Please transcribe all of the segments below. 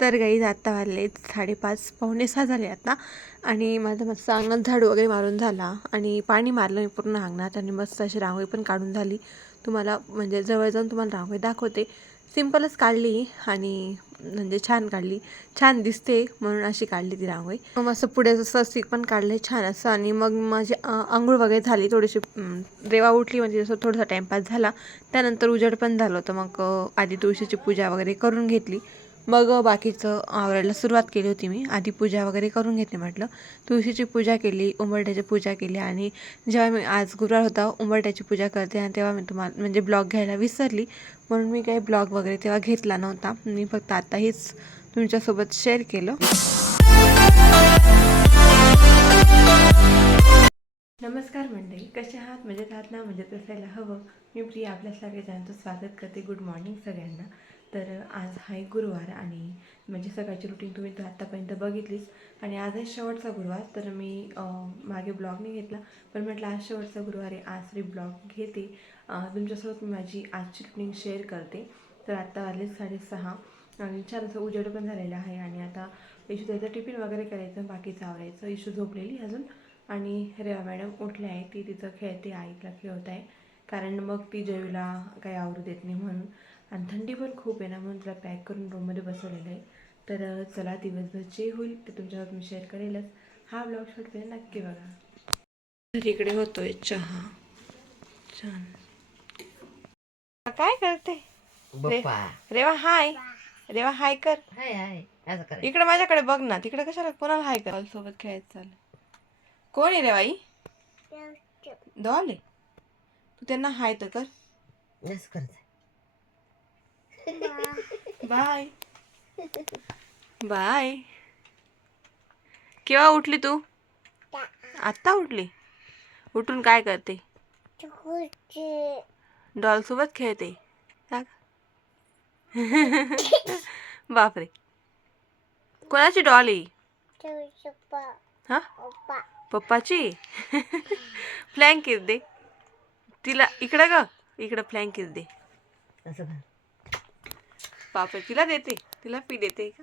तर गाईज आत्ता वाजले साडेपाच पावणे सहा झाले आता. आणि माझं मस्त अंगणात झाडू वगैरे मारून झाला आणि पाणी मारलं मी पूर्ण अंगणात आणि मस्त अशी रांगोळी पण काढून झाली. तुम्हाला म्हणजे जवळ जाऊन तुम्हाला रांगोळी दाखवते. सिम्पलच काढली आणि म्हणजे छान काढली. छान दिसते म्हणून अशी काढली ती रांगोळी. मग मस्त पुढे जसं स्टिक पण काढले छान असं. आणि मग माझी आंघोळ वगैरे झाली. थोडीशी रेवा उठली म्हणजे जसं थोडासा टाईमपास झाला. त्यानंतर उजेड पण झालं होतं. मग आधी तुळशीची पूजा वगैरे करून घेतली. मग बाकीचं आवरायला सुरुवात केली होती मी. आधी पूजा वगैरे करून घेते म्हटलं. तुळशीची पूजा केली उंबरट्याची पूजा केली आणि जेव्हा मी आज गुरुवार होता उंबरट्याची पूजा करते आणि तेव्हा मी तुम्हाला म्हणजे ब्लॉग घ्यायला विसरली. म्हणून मी काही ब्लॉग वगैरे तेव्हा घेतला नव्हता. मी फक्त आता हेच तुमच्यासोबत शेअर केलं. नमस्कार मंडळी. कसे आहात? मजेत आहात ना? मजेत असायला हवं. मी प्रिया. आपल्या सगळ्यांचं स्वागत करते. गुड मॉर्निंग सगळ्यांना. तर आज हा एक गुरुवार आणि म्हणजे सकाळची रुटीन तुम्ही तर आत्तापर्यंत बघितलीच. आणि आज आहे शेवटचा गुरुवार तर मी मागे ब्लॉग नाही घेतला पण म्हटलं आज शेवटचा गुरुवार आहे आज तरी ब्लॉग घेते. तुमच्यासोबत मी माझी आजची रुटीन शेअर करते. तर आत्ता वाजले साडेसहा आणि छान असं उजेड पण झालेलं आहे आणि आता इशू त्याचं टिफिन वगैरे करायचं बाकीचं आवरायचं इशू झोपलेली अजून. आणि रेवा मॅडम उठल्या आहे ती तिचं खेळते आईला खेळत आहे कारण मग ती जयूला काही आवरू देत नाही म्हणून. आणि थंडी पण खूप आहे ना म्हणून तिला पॅक करून रूममध्ये बसवलेलं आहे. तर चला दिवसभर जे होईल ते तुमच्यासोबत मी शेअर करेलच. हा ब्लॉग शूट नक्की बघा. तर इकडे होतोय चहा. छान. काय करते? बप्पा रेवा हाय. रेवा हाय कर. हाय हाय. असं करायचं. इकडे माझ्याकडे बघ ना तिकडे कशाला कोणाला हाय कर? सोबत खेळायचं चालेल कोण आहे रे बाई? डॉल आहे. तू त्यांना हाय तर कर. असं करायचं. बाय बाय केव्हा उठली तू? आत्ता उठली? उठून काय करते? डॉल सोबत खेळते. बापरे. कोणाची डॉल आहे? हा? पप्पाची? फ्लँकीत दे तिला इकडं ग. इकडं फ्लँकीत दे असं कर बापरे तिला देते तिला पी देते का?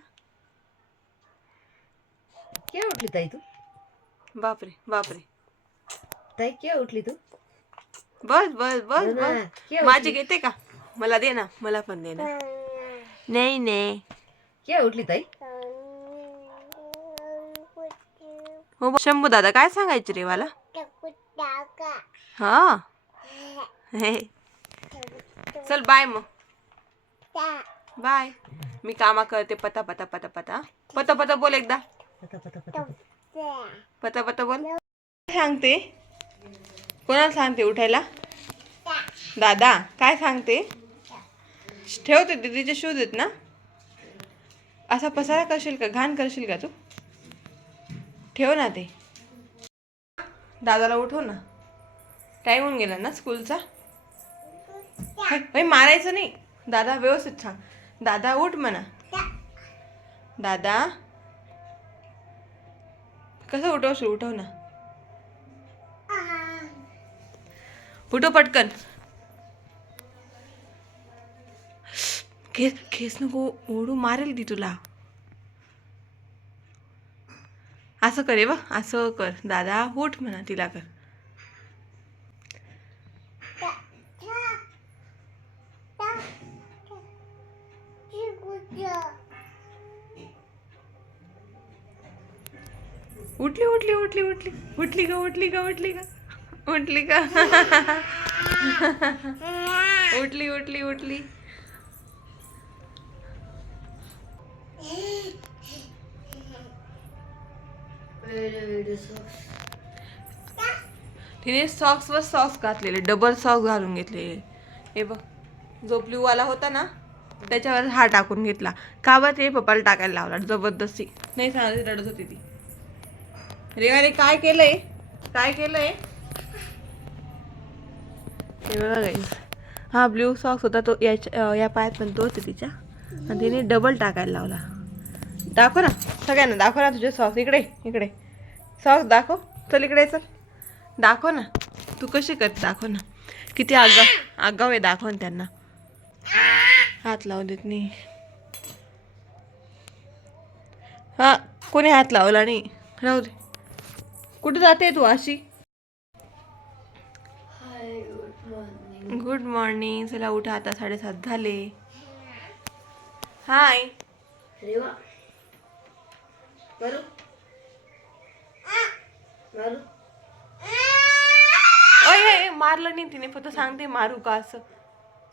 केव्हा उठली ताई तू? बापरे बापरे. ताई केव्हा उठली तू? बस बस बस ना, बस. केव्हा माझी घेते का? मला दे ना मला पण दे ना. नाही नाही. केव्हा उठली ताई? हो ब- शंभू दादा काय सांगायचे रे मला? हा. हे. चल बाय मग. बाय. मी कामा करते पता पता पता पता. पता पता बोल एकदा. पता पता पता पता. पता पता बोल. सांगते. कोणाला सांगते उठायला? दादा काय सांगते? ठेवते दीदीचे शूज आहेत ना? असा पसारा करशील का? घाण करशील का तू? ठेव ना ते. दादाला उठव ना. टाईम होऊन गेला ना स्कूलचा? मारायचं नाही. दादा व्यवस्थित सांग. दादा उठ म्हणा. दादा. कसं उठवशील? उठव ना. उठव पटकन. खेस खेस नको ओढू मारेल ती तुला. असं करे बा असं कर. दादा उठ म्हणा तिला कर. उठली उठली उठली उठली. उठली का उठली का उठली का? उठली का? उठली उठली उठली. तिने सॉक्स वर सॉक्स घातलेले. डबल सॉक्स घालून घेतलेले. हे बघ. जो ब्ल्यू वाला होता ना त्याच्यावर हा टाकून घेतला. का बरं ते पप्पाला टाकायला लावला जबरदस्ती. नाही सांगत रडत होती ती. रेवाने काय केलंय? काय केलंय? हे बघा. हा ब्ल्यू सॉक्स होता तो याच्या या पायात पण तोच आहे तिच्या. आणि तिने डबल टाकायला लावला. दाखव ना सगळ्यांना दाखव ना तुझे सॉक्स इकडे इकडे. सॉक्स दाखव. चल इकडे चल. दाखव ना. तू कशी करते दाखव ना. किती आगाव आगाव आहे दाखव ना त्यांना. हात लावू देत नाही हा कोणी हात लावला नाही राहू दे. कुठे जाते तू अशी? गुड मॉर्निंग चला उठा आता साडेसात झाले. हाय. मारलं नाही तिने फक्त सांगते मारू का असं.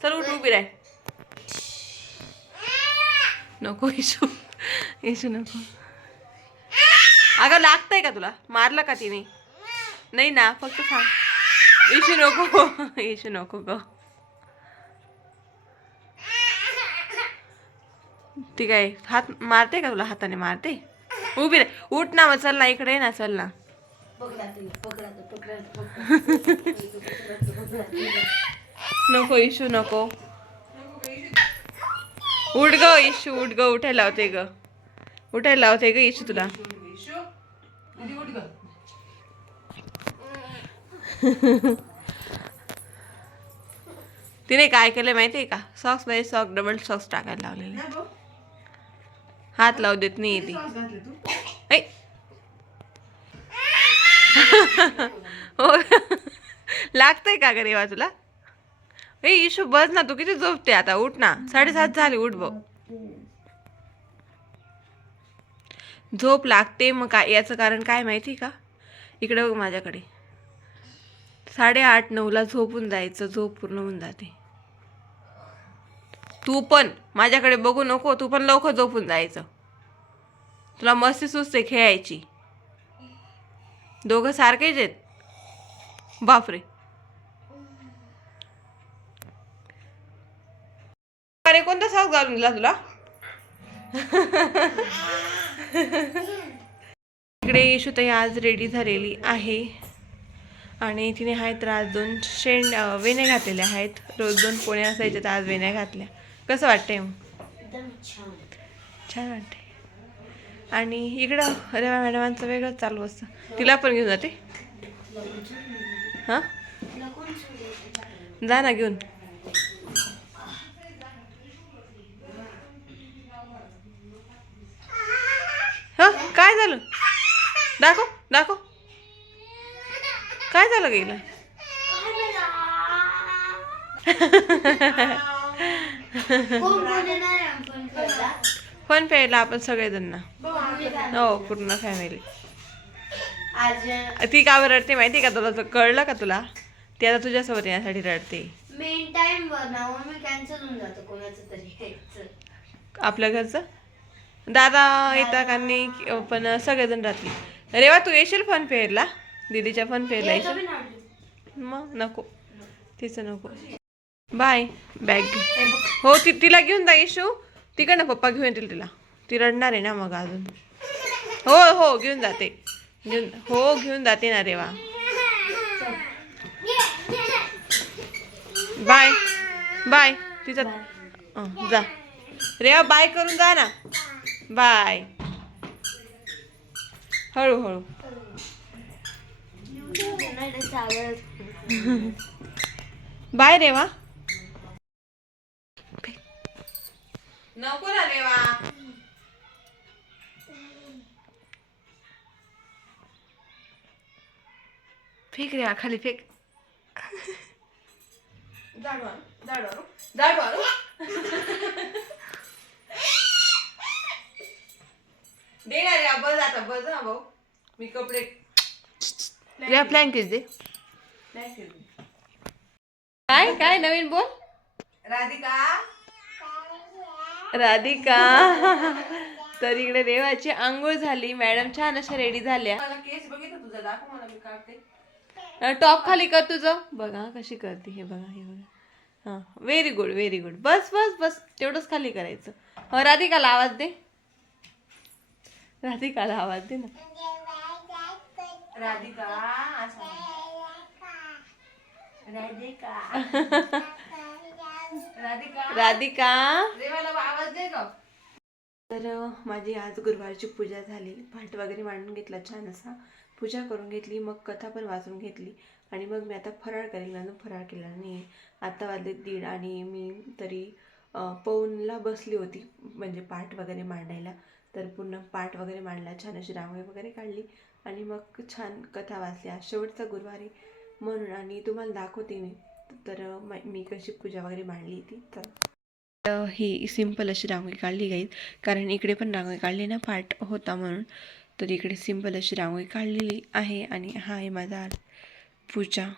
चल उठ उभी राह. नको इशू इशू नको. अगं लागतंय का तुला? मारलं का तिने? नाही ना फक्त सांग इशू नको. इशू नको ग. ती काय हात मारते का तुला? हाताने मारते? उभी रे. उठ ना मग चल ना इकडे ना चल ना. नको इशू नको. उठ ग इशू उठ ग उठायला लावते ग. उठायला लावते ग इशू तुला. तिने काय केलं माहितीये का? सॉक्समध्ये सॉक्स डबल सॉक्स टाकायला लावलेले. हात लावू देत नाही ती. हो लागतंय का ग रेवा तुला? ए इशू बस ना तू किती झोपते आता? उठ ना. साडेसात झाले उठ बघ. झोप लागते मग काय याचं कारण काय माहिती का? इकडे बघ माझ्याकडे. साडेआठ नऊला झोपून जायचं झोप पूर्ण होऊन जाते. तू पण माझ्याकडे बघू नको तू पण लवकर झोपून जायचं. तुला मस्ती सुचते खेळायची. दोघं सारखेच आहेत. बापरे. अरे कोणता सॉक्स घालून दिला तुला? इकडे यशोताई आज रेडी झालेली आहे. आणि तिने आहेत तर आज दोन अं, वेण्या घातलेल्या आहेत. रोज दोन पोणे असायच्या तर आज वेण्या घातल्या. कसं वाटतंय? मग छान. वाटते आणि इकडं रेवा मॅडमांचं वेगळंच चालू असतं. तिला पण घेऊन जाते? हां? जा ना घेऊन ह काय झालं दाखव दाखव. काय झालं गेलं फोन पेला आपण सगळेजण. ना हो पूर्ण फॅमिली ती का रडते माहिती का तुला? कळलं का तुला? ती आता तुझ्यासोबत येण्यासाठी रडते. मेन टाइम वर ना मग मी कॅन्सल होऊन जातो कोणाचं तरी यायचं. आपल्या घरचं? दादा येतात आणि पण सगळेजण राहतील रेवा तू येशील फोन पेरला दीदीच्या फोन यायचं येशील. मग नको. तिचं नको. बाय बॅग हो ती तिला घेऊन जा येशू तिकडनं पप्पा घेऊन येतील तिला. ती रडणार आहे ना मग अजून. हो हो घेऊन जाते. घेऊन हो घेऊन जाते ना रेवा बाय बाय. तिचा जा. रेवा बाय करून जा ना. बाय. हळूहळू. बाय रेवा. नको ना रेवा. फेक रेवा खाली फेक. जाडू आणू, जाडू आणू, जाडू आणू. दे ना रेवा बस आता बस हा भाऊ. मी कपडे रेवा प्लँकेज दे काय? काय नवीन बोल? राधिका. राधिका. तर इकडे देवाची आंघोळ झाली. मॅडम छान अशा रेडी झाल्या. मला केस बघितलं तुझा. दाखव मला मी काढते. टॉप खाली कर तुझं. बघा कशी करते. हे बघा हे बघा. हां व्हेरी गुड व्हेरी गुड बस बस बस. तेवढंच खाली करायचं. हो राधिकाला आवाज दे. राधिकाला आवाज दे ना. राधिका राधिका. राधिका. आवाज दे तर माझी आज गुरुवारची पूजा झाली. पाठ वगैरे मांडून घेतला छान असा. पूजा करून घेतली मग कथा पण वाचून घेतली. आणि मग मी आता फराळ करेल अजून फराळ केला नाही आता वाजले दीड आणि मी तरी अ, पौनला बसली होती म्हणजे पाठ वगैरे मांडायला. तर पूर्ण पाठ वगैरे मांडला छान अशी रांगोळी वगैरे काढली आणि मग छान कथा वाचल्या. शेवटचा गुरुवारी म्हणून आणि तुम्हाला दाखवते मी तर मी कशी पूजा वगैरे मांडली ती तर तर ही सिंपल अशी रांगोळी काढली जाईल कारण इकडे पण रांगोळी काढली ना पाठ होता म्हणून. तर इकडे सिंपल अशी रांगोळी काढलेली आहे आणि हा आहे माझा पूजा.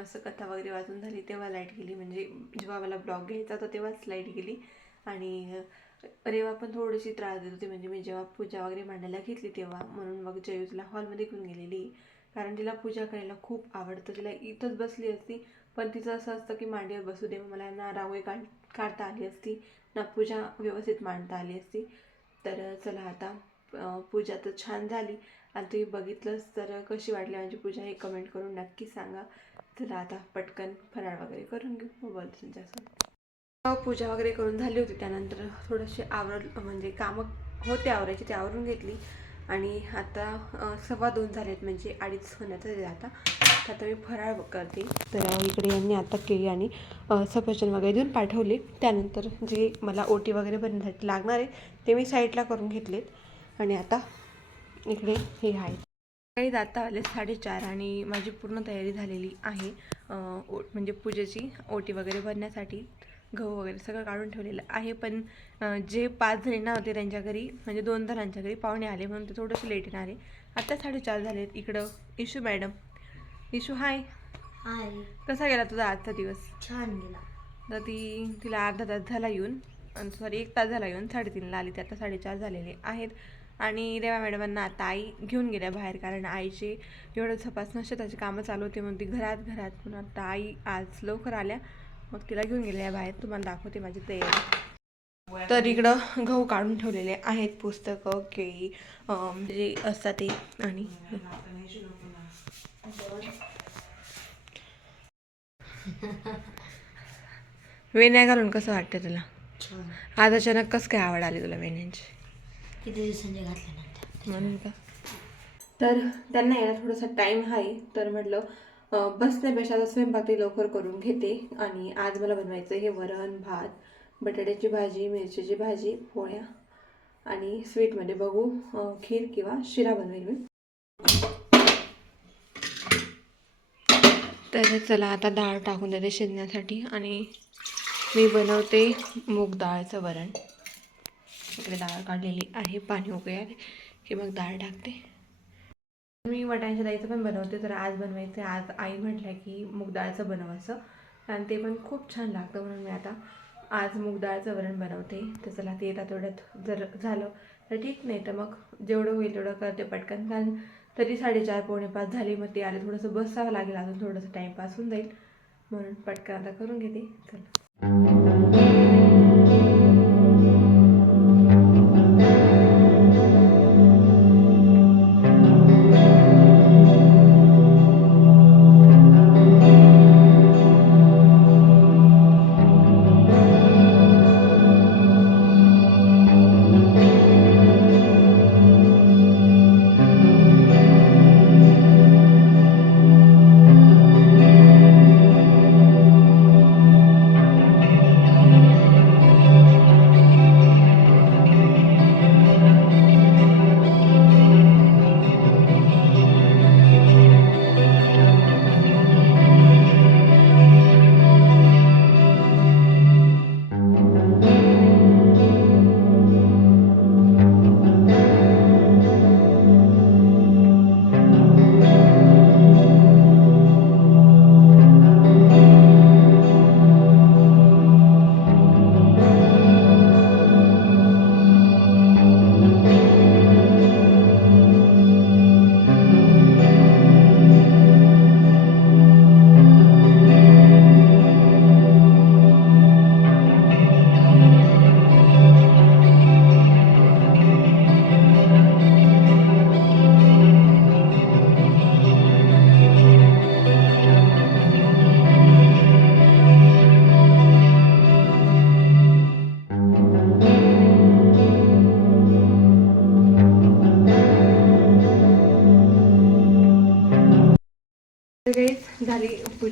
मस्त कथा वगैरे वाचून झाली तेव्हा लाइट गेली. म्हणजे जेव्हा मला ब्लॉग घ्यायचा होता तेव्हाच लाइट गेली. आणि रेवा पण थोडीशी त्रास देत होती. म्हणजे मी जेव्हा पूजा वगैरे मांडायला घेतली तेव्हा म्हणून मग जयू तिला हॉलमध्ये घेऊन गेलेली. कारण तिला पूजा करायला खूप आवडतं. तिला इथंच बसली असती पण तिचं असं असतं की मांडीवर बसू दे. मला ना रांगोळी काढ काढता आली असती ना पूजा व्यवस्थित मांडता आली असती. तर चला आता पूजा तर छान झाली. आणि तुम्ही बघितलंच तर कशी वाटली माझी पूजा हे कमेंट करून नक्की सांगा. चला आता पटकन फराळ वगैरे करून घेऊ मोबाईल तुमच्यासोबत हो, पूजा वगैरे करून झाली होती त्यानंतर थोडंसे आवर म्हणजे कामं होते आवरायची ते आवरून घेतली. आणि आता सव्वा दोन झालेत म्हणजे अडीच होण्याचं आहे आता. आता मी फराळ करते. तर इकडे यांनी आता केळी आणि सफरचंद वगैरे देऊन पाठवले. त्यानंतर जे मला ओटी वगैरे बनण्यासाठी लागणार आहे ते मी साईडला करून घेतलेत. आणि आता इकडे हे आहे. काही आता आले साडेचार आणि माझी पूर्ण तयारी झालेली आहे. ओ म्हणजे पूजेची ओटी वगैरे भरण्यासाठी गहू वगैरे सगळं काढून ठेवलेलं आहे. पण जे पाच जणींना होते त्यांच्या घरी म्हणजे दोन जणांच्या घरी पाहुणे आले म्हणून ते थोडंसं लेट येणार आहे. आता साडेचार झालेत इकडं Ishu madam Ishu hi hi कसा गेला तुझा आजचा दिवस? छान गेला. तर ती तिला अर्धा तास झाला येऊन सॉरी एक तास झाला येऊन साडेतीनला आली. ते आता साडेचार झालेले आहेत. आणि रेवा मॅडमांना आता आई घेऊन गेल्या बाहेर कारण आईचे एवढं झपासणं शेताची कामं चालू होते म्हणून ती घरात घरात म्हणून आता आई आज लवकर आल्या. मग तिला घेऊन गेल्या बाहेर. तुम्हाला दाखवते माझी तयारी. तर इकडं गहू काढून ठेवलेले आहेत पुस्तकं केळी जे असतात ते आणि वेण्या घालून कसं वाटतं तुला? आज अचानक कसं काय आवड आली तुला वेण्यांची? किती दिवसांनी घातल्यानंतर म्हणून का? तर त्यांना यायला थोडासा टाईम आहे. तर म्हटलं बसण्यापेक्षा आता स्वयंपाक ते लवकर करून घेते. आणि आज मला बनवायचं हे वरण भात बटाट्याची भाजी मिरचीची भाजी पोळ्या आणि स्वीटमध्ये बघू खीर किंवा शिरा बनवेल मी. तर चला आता डाळ टाकून देते शिजण्यासाठी. आणि मी बनवते मूग डाळचं वरण. इकडे डाळ काढलेली आहे पाणी उकळ्यात की मग डाळ टाकते. मी वटाण्याच्या डाळीचं पण बनवते तर आज बनवायचं आज आई म्हटल्या की मूग डाळचं बनवायचं. आणि ते पण खूप छान लागतं म्हणून मी आता आज मूग डाळचं वरण बनवते. तर चला ते येतात थोड्यात जर झालं तर ठीक नाही तर मग जेवढं होईल तेवढं करते पटकन. कारण तरी साडेचार पावणे पाच झाले मग ते आले थोडंसं बसावं लागेल. अजून थोडंसं टाईमपास होऊन जाईल. म्हणून पटकन आता करून घेते. चला.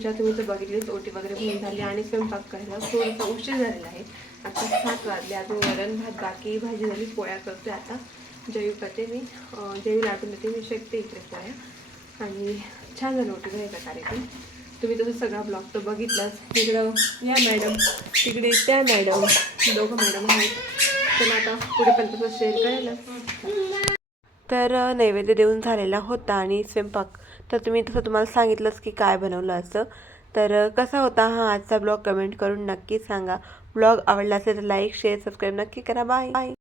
पूजा तुम्ही तर बघितलीच ओटी वगैरे होऊन झाली आणि स्वयंपाक करायला थोडासा उशीर झालेला आहे. आता सात वाजले अजून वरण भात बाकी भाजी झाली पोळ्या करते आता. जेवी करते मी. जैव लाटून देते मी शेकते इकडे पोळ्या. आणि छान झालं ओटी भरायचा कार्यक्रम. तुम्ही तसं सगळा ब्लॉग तर बघितलाच. तिकडं या मॅडम तिकडे त्या मॅडम दोघं मॅडम आहेत. तर आता पुढे पण तसं शेअर करायला. तर नैवेद्य देऊन झालेला होता आणि स्वयंपाक तर तुम्ही तसं तुम्हाला सांगितलंच की काय बनवलं असं. तर कसा होता हा आजचा ब्लॉग कमेंट करून नक्की सांगा. ब्लॉग आवडला असेल तर लाईक शेअर सबस्क्राईब नक्की करा. Bye bye.